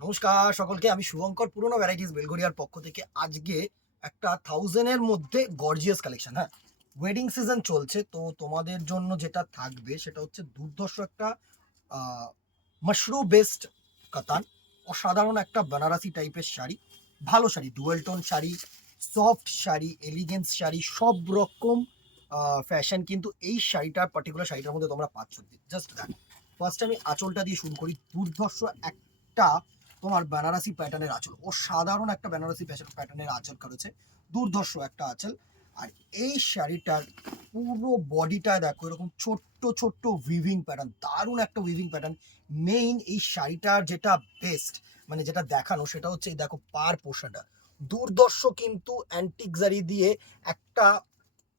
নমস্কার সকলকে, আমি শুভঙ্কর পুরনো ভ্যারাইটিস বেলঘরিয়ার পক্ষ থেকে। আজকে একটা 1000-এর মধ্যে গর্জিয়াস কালেকশন। হ্যাঁ, ওয়েডিং সিজন চলছে, তো তোমাদের জন্য যেটা থাকবে সেটা হচ্ছে দুর্ধর্ষ একটা মাশরু বেস্ট কাতান। অসাধারণ একটা বেনারসি টাইপের শাড়ি, ভালো sari, dual tone sari, soft sari, elegance sari, সব রকম ফ্যাশন কিন্তু এই শাড়িটার পার্টিকুলার শাড়িটার মধ্যে তোমরা পাচ্ছ। জাস্ট দেখো, ফার্স্ট আমি আঁচলটা দিয়ে শুরু করি। দুর্ধর্ষ একটা তোমার বেনারসি প্যাটার্নের আঁচল, অসাধারণ একটা বেনারসি প্যাটার্নের আঁচল করেছে, দুর্ধর্ষ একটা আঁচল। আর এই শাড়িটার পুরো বডিটা দেখো, এরকম ছোট্ট ছোট্ট উইভিং প্যাটার্ন, দারুণ একটা উইভিং প্যাটার্ন। মেইন এই শাড়িটার যেটা বেস্ট, মানে যেটা দেখানো, সেটা হচ্ছে এই দেখো পার পোর্শনটা দুর্ধর্ষ, কিন্তু অ্যান্টিক জারি দিয়ে একটা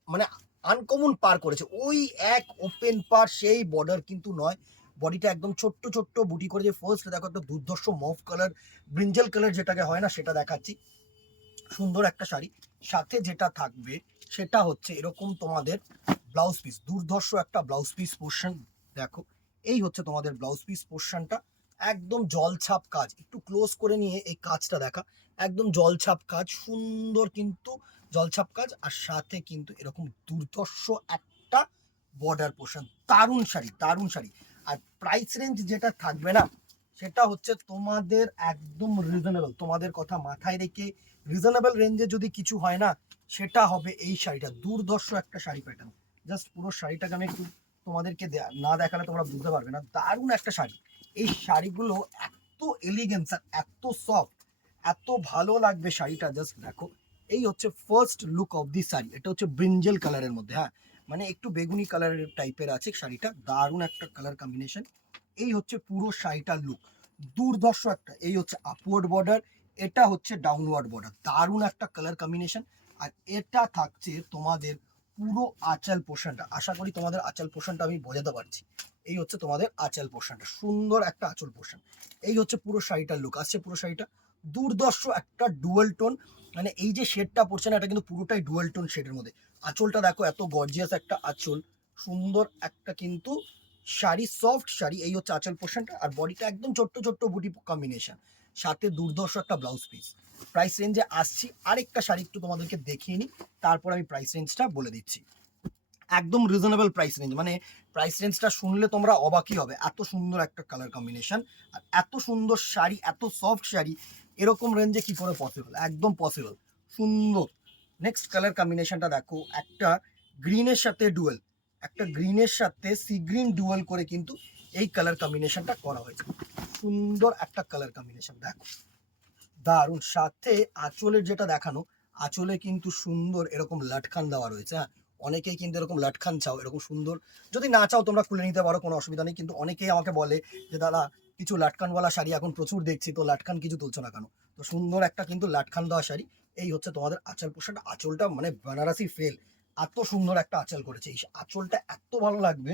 মানে আনকমন পার করেছে। ওই এক ওপেন পার, সেই বর্ডার কিন্তু নয়। বডিটা একদম ছোট্ট ছোট্ট বুটি করে, যে ফার্স্ট দেখো একটা দুর্ধর্ষ মভ কালার, ব্রিঞ্জেল কালার যেটাকে হয় না, সেটা দেখাচ্ছি। সুন্দর একটা শাড়ি, সাথে যেটা থাকবে সেটা হচ্ছে এরকম তোমাদের ব্লাউজ পিস, দুর্ধর্ষ একটা ব্লাউজ পিস পোর্শন। দেখো, এই হচ্ছে তোমাদের ব্লাউজ পিস পোর্শনটা, একদম জলছাপ কাজ। একটু ক্লোজ করে নিয়ে এই কাজটা দেখা, একদম জলছাপ কাজ, সুন্দর কিন্তু জলছাপ কাজ। আর সাথে কিন্তু এরকম দুর্ধর্ষ একটা বর্ডার পোর্শন। দারুণ শাড়ি, দারুণ শাড়ি। আর প্রাইস রেঞ্জ যেটা থাকবে না, সেটা হচ্ছে তোমাদের একদম রিজনেবল। তোমাদের কথা মাথায় রেখে রিজনেবল রেঞ্জে যদি কিছু হয় না, সেটা হবে এই শাড়িটা। দুর্ধর্ষ একটা শাড়ি প্যাটার্ন। জাস্ট পুরো শাড়িটাকে আমি একটু তোমাদেরকে না দেখালে তোমরা বুঝতে পারবে না। দারুণ একটা শাড়ি। এই শাড়িগুলো এত এলিগেন্স আর এত সফট, এত ভালো লাগবে শাড়িটা। জাস্ট দেখো, এই হচ্ছে first look of the sari. এটা হচ্ছে ব্রিঞ্জেল কালারের মধ্যে, হ্যাঁ, মানে একটু বেগুনি কালারের টাইপের আছে শাড়িটা, দারুণ একটা কালার কম্বিনেশন। এই হচ্ছে পুরো শাড়িটার লুক, দুর্ধর্ষ একটা। এই হচ্ছে আপওয়ার্ড বর্ডার, এটা হচ্ছে ডাউনওয়ার্ড বর্ডার, দারুণ একটা কালার কম্বিনেশন। আর এটা থাকছে তোমাদের পুরো আঁচল পোর্শনটা। আশা করি তোমাদের আঁচল পোর্শনটা আমি বোঝাতে পারছি। এই হচ্ছে তোমাদের আঁচল পোর্শনটা, সুন্দর একটা আঁচল পোর্শন। এই হচ্ছে পুরো শাড়িটার লুক আসছে। পুরো শাড়িটা দুর্ধর্ষ একটা ডুয়েল টোন, মানে এই যে শেডটা পড়ছে না, এটা কিন্তু পুরোটাই ডুয়েল টোন শেডের মধ্যে। আঁচলটা দেখো, এত গর্জিয়াস একটা আঁচল, সুন্দর একটা কিন্তু শাড়ি, সফট শাড়ি। এই হচ্ছে আঁচল পোর্শনটা। আর বডিটা একদম ছোট্ট ছোট্ট বুটি কম্বিনেশন, সাথে দুর্ধর্ষ একটা ব্লাউজ পিস। প্রাইস রেঞ্জে আসছি, আরেকটা শাড়ি একটু তোমাদেরকে দেখিয়ে নিই, তারপর আমি প্রাইস রেঞ্জটা বলে দিচ্ছি। একদম রিজনেবল প্রাইস রেঞ্জ, মানে প্রাইস রেঞ্জটা শুনলে তোমরা অবাকই হবে। এত সুন্দর একটা কালার কম্বিনেশন, আর এত সুন্দর শাড়ি, এত সফট শাড়ি এরকম রেঞ্জে কি করে পসিবল? একদম পসিবল, সুন্দর। নেক্সট কালার কম্বিনেশনটা দেখো, একটা গ্রিনের সাথে ডুয়েল, একটা গ্রিনের সাথে সি গ্রিন ডুয়েল করে কিন্তু এই কালার কম্বিনেশনটা করা হয়েছে। সুন্দর একটা কালার কম্বিনেশন দেখো, দারুণ। সাথে আঁচলের যেটা দেখানো, আঁচলে কিন্তু সুন্দর এরকম লাটখান দেওয়া রয়েছে। হ্যাঁ, অনেকেই কিন্তু এরকম লাটখান চাও, এরকম সুন্দর। যদি না চাও তোমরা খুলে নিতে পারো, কোনো অসুবিধা নেই। কিন্তু অনেকেই আমাকে বলে যে দাদা, কিছু লাটখানওয়ালা শাড়ি এখন প্রচুর দেখছি, তো লাটখান কিছু তুলছো না কেন? তো সুন্দর একটা কিন্তু লাটখান দেওয়া শাড়ি। এই হচ্ছে তোমাদের আঁচল পোশাকটা। আঁচলটা মানে বেনারসি ফেল, এত সুন্দর একটা আঁচল করেছে। এই আঁচলটা এত ভালো লাগবে,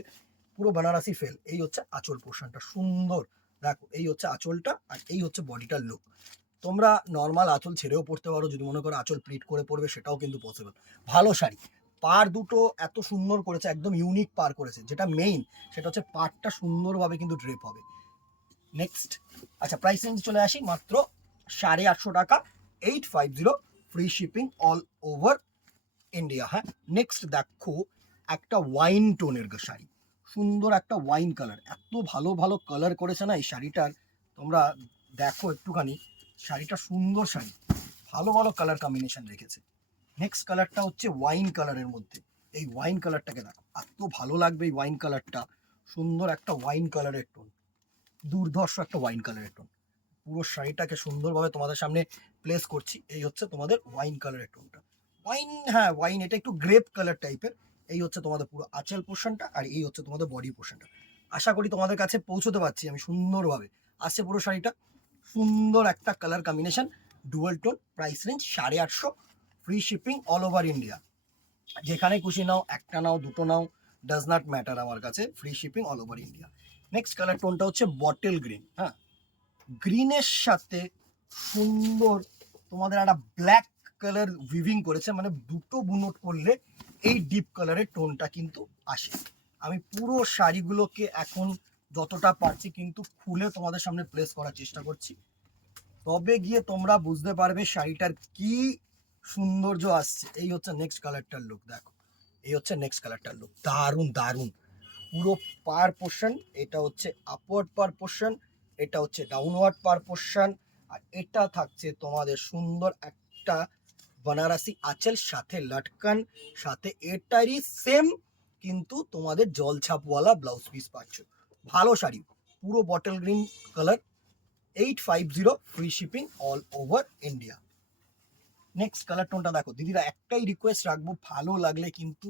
পুরো বেনারসি ফেল। এই হচ্ছে আঁচল পোর্শনটা, সুন্দর। দেখো, এই হচ্ছে আঁচলটা, আর এই হচ্ছে বডিটার লুক। তোমরা নর্মাল আঁচল ছেড়েও পড়তে পারো, যদি মনে করো আঁচল প্লিট করে পড়বে, সেটাও কিন্তু পসিবল। ভালো শাড়ি। পার দুটো এত সুন্দর করেছে, একদম ইউনিক পার করেছে। যেটা মেইন, সেটা হচ্ছে পারটা সুন্দরভাবে কিন্তু ড্রেপ হবে। নেক্সট, আচ্ছা, প্রাইস রেঞ্জ চলে আসি, মাত্র 850 টাকা, 850, free shipping all over India. হ্যাঁ, নেক্সট দেখো, একটা ওয়াইন টোনের শাড়ি, সুন্দর একটা ওয়াইন কালার। এত ভালো ভালো কালার করেছে না এই শাড়িটার, তোমরা দেখো একটুখানি। শাড়িটা সুন্দর শাড়ি, ভালো ভালো কালার কম্বিনেশন রেখেছে। নেক্সট কালারটা হচ্ছে ওয়াইন কালারের মধ্যে। এই ওয়াইন কালারটাকে দেখো, এত ভালো লাগবে এই ওয়াইন কালারটা। সুন্দর একটা ওয়াইন কালারের টোন, দুর্ধর্ষ একটা ওয়াইন কালারের টোন। পুরো শাড়িটাকে সুন্দরভাবে তোমাদের সামনে প্লেস করছি। এই হচ্ছে তোমাদের ওয়াইন কালারের টোনটা। ওয়াইন, হ্যাঁ ওয়াইন, এটা একটু গ্রেপ কালার টাইপের। এই হচ্ছে তোমাদের পুরো আঁচল পোর্শনটা, আর এই হচ্ছে তোমাদের বডি পোর্শনটা। আশা করি তোমাদের কাছে পৌঁছতে পারছি আমি সুন্দরভাবে। আসছে পুরো শাড়িটা, সুন্দর একটা colour combination, dual tone. Price range 850, free shipping all over India. যেখানে খুশি নাও, একটা নাও, দুটো নাও, ডাজ নট ম্যাটার আমার কাছে, free shipping all over India. Next colour টোনটা হচ্ছে বটেল গ্রিন। হ্যাঁ, গ্রিনের সাথে সুন্দর তোমাদের একটা ব্ল্যাক কালার উইভিং করেছে, মানে দুটো বুনট করলে এই ডিপ কালারের টোনটা কিন্তু আসে। আমি পুরো শাড়িগুলোকে এখন যতটা পারছি কিন্তু খুলে তোমাদের সামনে প্লেস করার চেষ্টা করছি। তবে গিয়ে তোমরা বুঝতে পারবে শাড়িটার কি সৌন্দর্য আসছে। এই হচ্ছে নেক্সট কালারটার লুক, দেখো এই হচ্ছে নেক্সট কালারটার লুক, দারুণ দারুণ। পুরো পার পোর্শন, এটা হচ্ছে আপওয়ার্ড পার পোর্শন, এটা হচ্ছে ডাউনওয়ার্ড পার পোর্শন, আর এটা থাকছে তোমাদের সুন্দর একটা বানারসি আঁচল, সাথে লটকান, সাথে এটারই সেম কিন্তু তোমাদের জলছাপওয়ালা ব্লাউজ পিস পাচ্ছ। ভালো শাড়ি, পুরো bottle green colour, 850 free shipping all over India. Next colour টোনটা দেখো দিদিরা, একটাই রিকোয়েস্ট রাখবো, ভালো লাগলে কিন্তু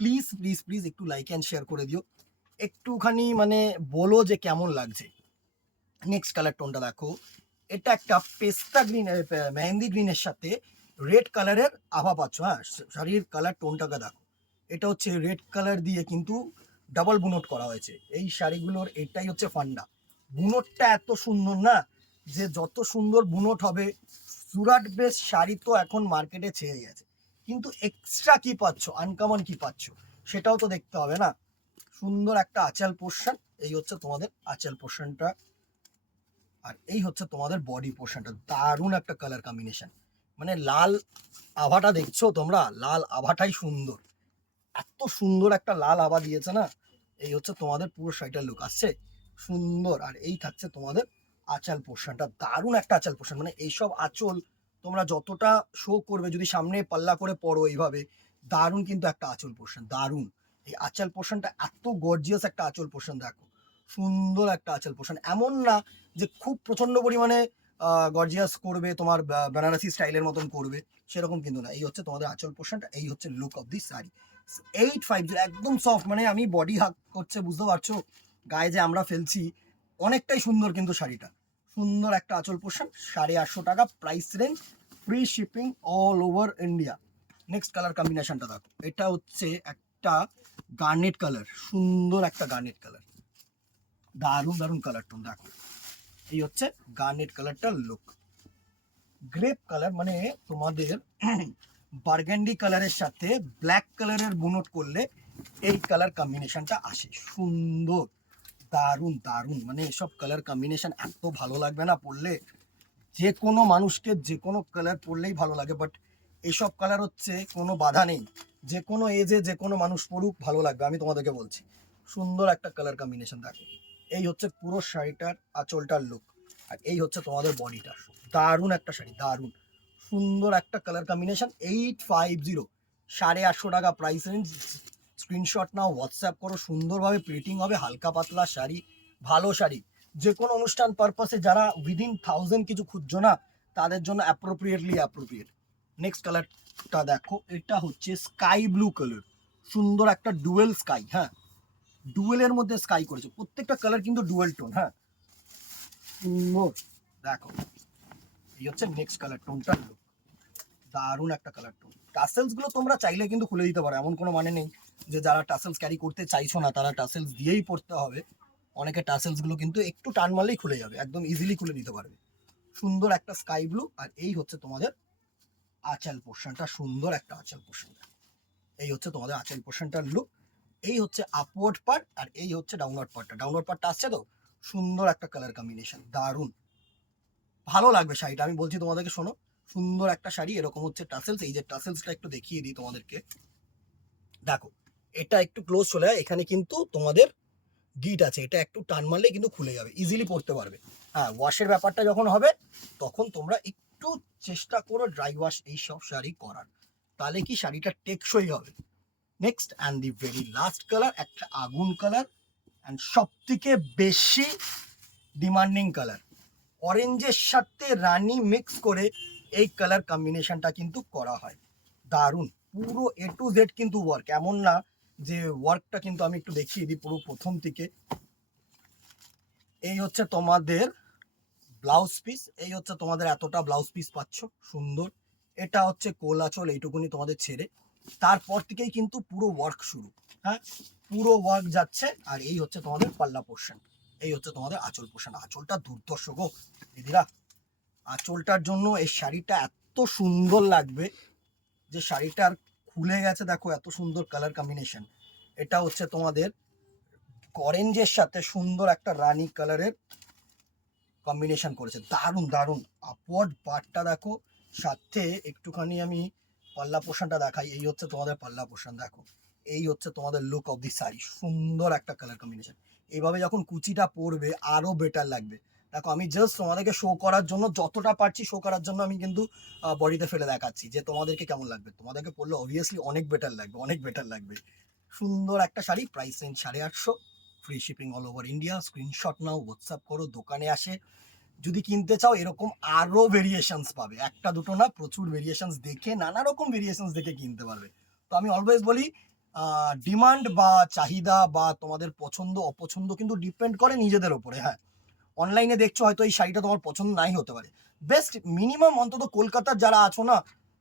প্লিজ প্লিজ প্লিজ একটু লাইক অ্যান্ড শেয়ার করে দিও, একটুখানি মানে বলো যে কেমন লাগছে। নেক্সট কালার টোনটা দেখো, এটা একটা পেস্তা গ্রিন, মেহেন্দি গ্রিনের সাথে রেড কালারের আভা পাচ্ছ। হ্যাঁ, শাড়ির কালার টোনটাকে দেখো, এটা হচ্ছে রেড কালার দিয়ে কিন্তু ডাবল বুনট করা হয়েছে। এই শাড়িগুলোর এটাই হচ্ছে ফান্ডা, বুনটটা এত সুন্দর না, যে যত সুন্দর বুনট হবে, সুরাট বেস শাড়ি তো এখন মার্কেটে ছেয়ে গেছে, কিন্তু এক্সট্রা কি পাচ্ছ, আনকমন কি পাচ্ছ, সেটাও তো দেখতে হবে না। সুন্দর একটা আঁচল পোর্শন, এই হচ্ছে তোমাদের আঁচল পোর্শনটা, আর এই হচ্ছে তোমাদের বডি পোর্শনটা, দারুণ একটা কালার কম্বিনেশন। মানে লাল আভাটা দেখছো তোমরা, লাল আভাটাই সুন্দর, এত সুন্দর একটা লাল আভা দিয়েছে না। এই হচ্ছে তোমাদের পুরো শাড়িটার লুক আসছে সুন্দর, আর এই থাকছে তোমাদের আঁচল পোর্শনটা, দারুণ একটা আঁচল পোর্শন। মানে এইসব আঁচল তোমরা যতটা শো করবে, যদি সামনে পাল্লা করে পরো এইভাবে, দারুণ কিন্তু একটা আঁচল পোর্শন, দারুণ। এই আঁচল পোর্শনটা এত গর্জিয়াস একটা আঁচল পোর্শন, দেখো সুন্দর একটা আঁচল পোর্শন, এমন না যে খুব প্রচন্ড পরিমাণে গর্জিয়াস করবে, তোমার বেনারসি স্টাইলের মতন করবে, সেরকম কিন্তু না। এই হচ্ছে তোমাদের আঁচল পোর্শনটা, এই হচ্ছে লুক অফ দি শাড়ি। 850 একদম সফট, মানে আমি বডি হাগ করছে, বুঝতে পারছো গায়ে যে আমরা ফেলছি, অনেকটাই সুন্দর কিন্তু শাড়িটা, সুন্দর একটা আঁচল পোর্শন, 850 টাকা price range, free shipping all over India. Next colour কম্বিনেশনটা দেখো, এটা হচ্ছে একটা গার্নেট কালার, সুন্দর একটা গার্নেট কালার, দারুণ দারুণ কালার টোন দেখো, এই হচ্ছে গার্নেট কালারটার লুক। গ্রেপ কালার মানে তোমাদের বার্গেন্ডি কালারের সাথে ব্ল্যাক কালারের বুনট করলে এই কালার কম্বিনেশনটা আসে, সুন্দর দারুণ দারুণ। মানে এসব কালার কম্বিনেশন এত ভালো লাগবে না পরলে, যে কোনো মানুষকে যে কোনো কালার পরলেই ভালো লাগে, বাট এসব কালার হচ্ছে কোনো বাধা নেই, যে কোনো এজে যে কোনো মানুষ পরুক ভালো লাগবে, আমি তোমাদেরকে বলছি। সুন্দর একটা কালার কম্বিনেশন দেখো, এই হচ্ছে পুরো শাড়িটার আঁচলটার লুক, আর এই হচ্ছে তোমাদের বডিটা, দারুণ একটা শাড়ি, দারুণ সুন্দর একটা কালার কম্বিনেশন। 850, 850 টাকা প্রাইস রেঞ্জ। স্ক্রিনশট নাও, হোয়াটসঅ্যাপ করো, সুন্দরভাবে প্রিন্টিং হবে, হালকা পাতলা শাড়ি, ভালো শাড়ি, যে কোনো অনুষ্ঠান পারপাসে যারা উইদিন 1000 কিছু খুঁজছো না, তাদের জন্য অ্যাপ্রোপ্রিয়েটলি অ্যাপ্রোপ্রিয়েট। নেক্সট কালারটা দেখো, এটা হচ্ছে স্কাই ব্লু কালার, সুন্দর একটা ডুয়েল স্কাই। হ্যাঁ, ডুয়েলের মধ্যে স্কাই করেছে, প্রত্যেকটা কালার কিন্তু ডুয়েল টোন। হ্যাঁ, সুন্দর দেখো, এই হচ্ছে নেক্সট কালার টোনটা, দারুণ একটা কালার টোন। টাসেলস গুলো তোমরা চাইলে কিন্তু খুলে দিতে পারো, এমন কোনো মানে নেই যে যারা টাসেলস ক্যারি করতে চাইছো না তারা টাসেলস দিয়েই পড়তে হবে। অনেকে টাসেলস গুলো কিন্তু একটু টান মারলেই খুলে যাবে, একদম ইজিলি খুলে নিতে পারবে। সুন্দর একটা স্কাই ব্লু, আর এই হচ্ছে তোমাদের আঁচল পোর্শনটা, সুন্দর একটা আঁচল পোর্শন, এই হচ্ছে তোমাদের আঁচল পোর্শনটার লুক। এই হচ্ছে আপওয়ার্ড পার্ট, আর এই হচ্ছে ডাউনওয়ার্ড পার্টটা, ডাউনওয়ার্ড পার্টটা আসছে তো, সুন্দর একটা কালার কম্বিনেশন, দারুণ ভালো লাগবে শাড়িটা, আমি বলছি তোমাদেরকে, শোনো সুন্দর একটা শাড়ি, এরকম হচ্ছে টাসেলস। এই যে টাসেলসটা একটু দেখিয়ে দিই তোমাদেরকে, দেখো এটা একটু ক্লোজ চলে যায়, এখানে কিন্তু তোমাদের গিট আছে, এটা একটু টান মারলে কিন্তু খুলে যাবে, ইজিলি পরতে পারবে। হ্যাঁ, ওয়াশের ব্যাপারটা যখন হবে তখন তোমরা একটু চেষ্টা করো ড্রাই ওয়াশ এইসব শাড়ি করার, তাহলে কি শাড়িটা টেকসই হবে। Next and the very last colour, একটা আগুন কালার, অ্যান্ড সব থেকে বেশি ডিমান্ডিং কালার, অরেঞ্জের সাথে রানি মিক্স করে এই কালার কম্বিনেশনটা কিন্তু করা হয়, দারুণ। পুরো এ টু জেড কিন্তু ওয়ার্ক, এমন না যে ওয়ার্কটা কিন্তু আমি একটু দেখিয়ে দিই পুরো প্রথম থেকে। এই হচ্ছে তোমাদের ব্লাউজ পিস, এই হচ্ছে তোমাদের এতটা ব্লাউজ পিস পাচ্ছ সুন্দর, এটা হচ্ছে কোল আঁচল, এইটুকুনি তোমাদের ছেড়ে, তারপর থেকেই কিন্তু পুরো ওয়ার্ক শুরু। হ্যাঁ, পুরো ওয়ার্ক যাচ্ছে, আর এই হচ্ছে তোমাদের পাল্লা পোর্শন, এই হচ্ছে তোমাদের আঁচল পোর্শন। আঁচলটা দুর্ধর্ষ গো দিদিরা, আঁচলটার জন্য এই শাড়িটা এত সুন্দর লাগবে, যে শাড়িটার খুলে গেছে, দেখো এত সুন্দর কালার কম্বিনেশন। এটা হচ্ছে তোমাদের অরেঞ্জের সাথে সুন্দর একটা রানী কালারের কম্বিনেশন করেছে, দারুণ দারুণ। আপওয়ার্ড পার্টটা দেখো, সাথে একটুখানি আমি পাল্লা পোর্শনটা দেখাই। এই হচ্ছে তোমাদের পাল্লা পোর্শন, দেখো এই হচ্ছে তোমাদের লুক অফ দি শাড়ি, সুন্দর একটা কালার কম্বিনেশন। এইভাবে যখন কুচিটা পরবে আরো বেটার লাগবে। দেখো আমি জাস্ট তোমাদেরকে শো করার জন্য, যতটা পারছি শো করার জন্য আমি কিন্তু বডিতে ফেলে দেখাচ্ছি যে তোমাদেরকে কেমন লাগবে। তোমাদেরকে পরলে অবভিয়াসলি অনেক বেটার লাগবে, অনেক বেটার লাগবে। সুন্দর একটা sari, price range 850, free shipping all over India. Screenshot নাও, হোয়াটসঅ্যাপ করো, দোকানে আসে যদি কিনতে চাও এরকম আরো ভেরিয়েশনস পাবে, একটা দুটো না, প্রচুর ভেরিয়েশনস দেখে, নানা রকম ভেরিয়েশনস দেখে কিনতে পারবে। তো আমি অলওয়েজ বলি, ডিমান্ড বা চাহিদা বা তোমাদের পছন্দ অপছন্দ কিন্তু ডিপেন্ড করে নিজেদের ওপরে। হ্যাঁ, অনলাইনে দেখছো হয়তো এই শাড়িটা তোমার পছন্দ নাই হতে পারে, বেস্ট মিনিমাম অন্তত কলকাতার যারা আছো না,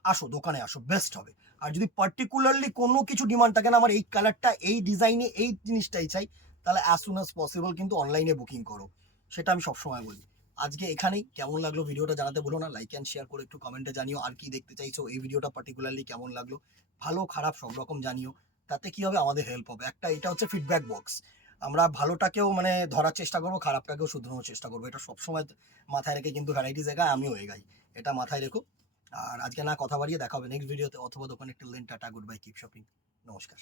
আসো দোকানে আসো, বেস্ট হবে। আর যদি পার্টিকুলারলি কোনো কিছু ডিমান্ড থাকে না, আমার এই কালারটা, এই ডিজাইনে, এই জিনিসটাই চাই, তাহলে অ্যাজ সুন অ্যাজ পসিবল কিন্তু অনলাইনে বুকিং করো। সেটা আমি সবসময় বলি। আজকে এখানেই, কেমন লাগলো ভিডিওটা জানাতে ভুলো না, লাইক অ্যান্ড শেয়ার করে একটু কমেন্টে জানিও আর কি দেখতে চাইছো, এই ভিডিওটা পার্টিকুলারলি কেমন লাগলো, ভালো খারাপ সব রকম জানিও। তাতে কি হবে, আমাদের হেল্প হবে। একটা এটা হচ্ছে ফিডব্যাক বক্স, আমরা ভালোটাকেও মানে ধরার চেষ্টা করবো, খারাপটাকেও শুধরানোর চেষ্টা করবো। এটা সবসময় মাথায় রেখে কিন্তু ভ্যারাইটিস এগায়, আমিও এগাই, এটা মাথায় রেখো। আর আজকে না কথা বাড়িয়ে দেখা হবে নেক্সট ভিডিওতে অথবা দোকানে। Till then tata, good bye, keep shopping, নমস্কার।